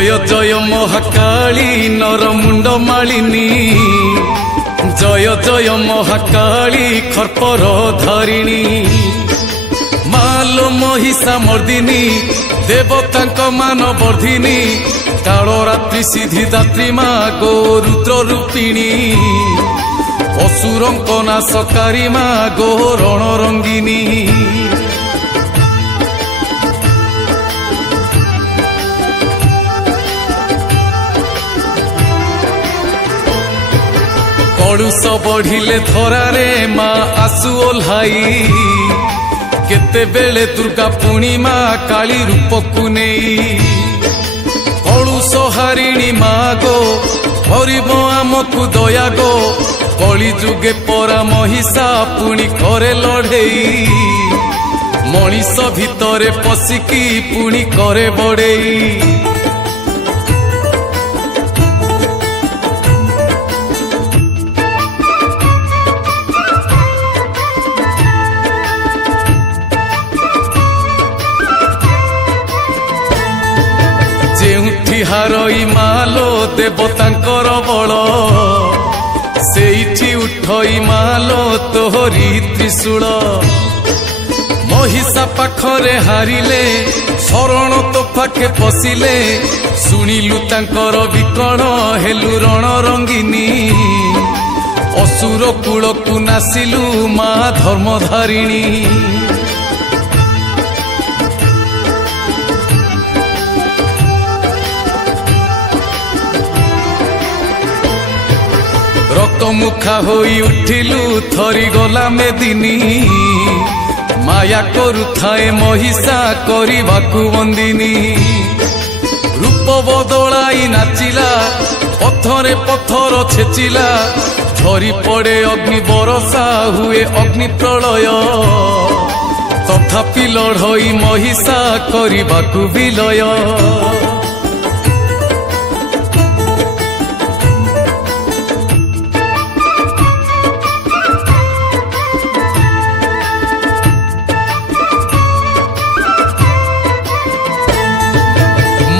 जय जय महाकाली नरमुंड मालिनी जय जय महाकाली खर्पर धारिणी मालो महिषा मर्दिनी देवता मान वर्धिनी कालो रात्रि सिद्धि दात्री माँ गो रुद्र रूपिणी असुरंक नाशकारी माँ गो रणरंगिनी कलुष बढ़िले धरारे माँ आसु ओल्हाई केते बेले दुर्गा पूर्णिमा काली रूप को नहीं कलुष हारिणी माँ गो भरिब आमकु दया गो कली जुगे परा महिषा पुणी करे लड़ेई मनीष भितरे पशिकी पुणी करे बड़ेई हारई मालो देवतांकर बल सेठी उठई मालो तोहरी त्रिशूल महिषा पाखरे हारिले शरण तो पाखे पशिले शुणिलु तांकर विकल हेलु रणरंगिनी असुर कूल को नासिलु माँ धर्मधारिणी रक्त मुखा होई उठिलु थरी गला मेदिनी माया करू थाए महिषा करिबाकु बंदिनी रूप बदलाई नाचिला पथरे पथर छेचिला झरी पड़े अग्नि बरसा हुए अग्नि प्रलय तथापि लड़ई महिषा करिबाकु विलय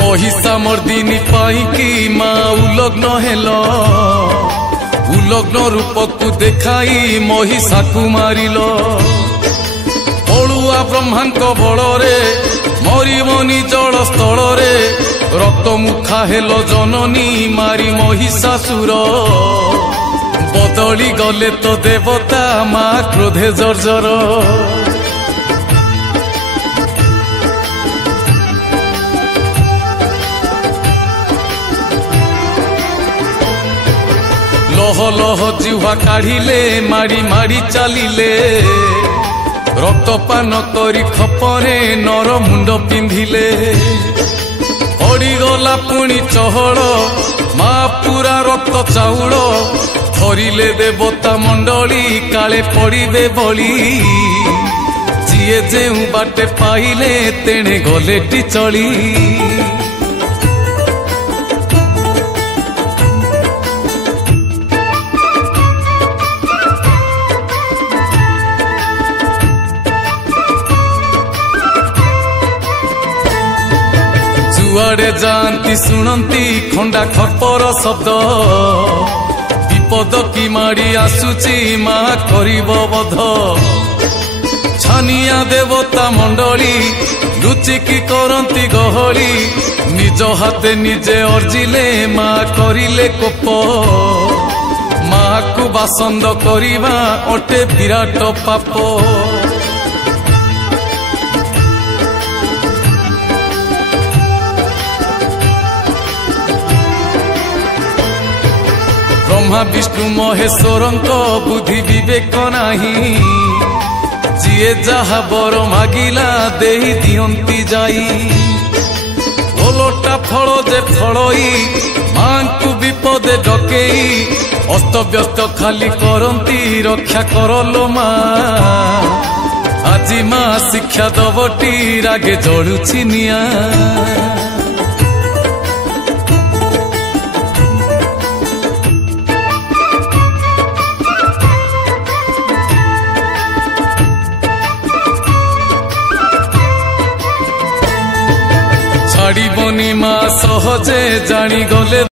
महिषा मर्दिनी पाईकी माँ उलग्न हेल उलग्न रूप को देखाई महिषा को मारिल बलुआ ब्रह्मांक बलरे मरिबनी जल स्थल रक्त मुखा हेल जननी मारी महिषासुर बदली गले तो देवता माँ क्रोधे जर्जर लह लह जिह्वा काढ़िले मारी मारी चलिले रक्तपान करी खपरे नर मुंड पिंधिले पड़गला पुणी चहल माँ पूरा रक्त चाउल धरिले देवता मंडली काले पड़े बली जीए जेउ बाटे पाइले तेणे गलेटी चली जुआड़े जानती सुनती खंडा खपर शब्द विपद की माड़ी आसुची माँ करिब बध छानिया देवता मंडली लुचिकी करती गहली निज हाथे निजे अर्जिले माँ करिले कोप माँ को बासंद करिबा अटे विराट पाप ब्रह्मा विष्णु महेश्वरंक बुद्धि विवेक नाही जीए जहा बर मागिला देही दियंती जाई ओलटा फल जे फलई मां को विपदे डकेई अस्त व्यस्त खाली करंती रक्षा करलो मां आजी मां शिक्षा दबटी रागे जड़ुछि निया ଛାଡ଼ିବନି ମା ସହଜେ ଜାଣିଗଲେ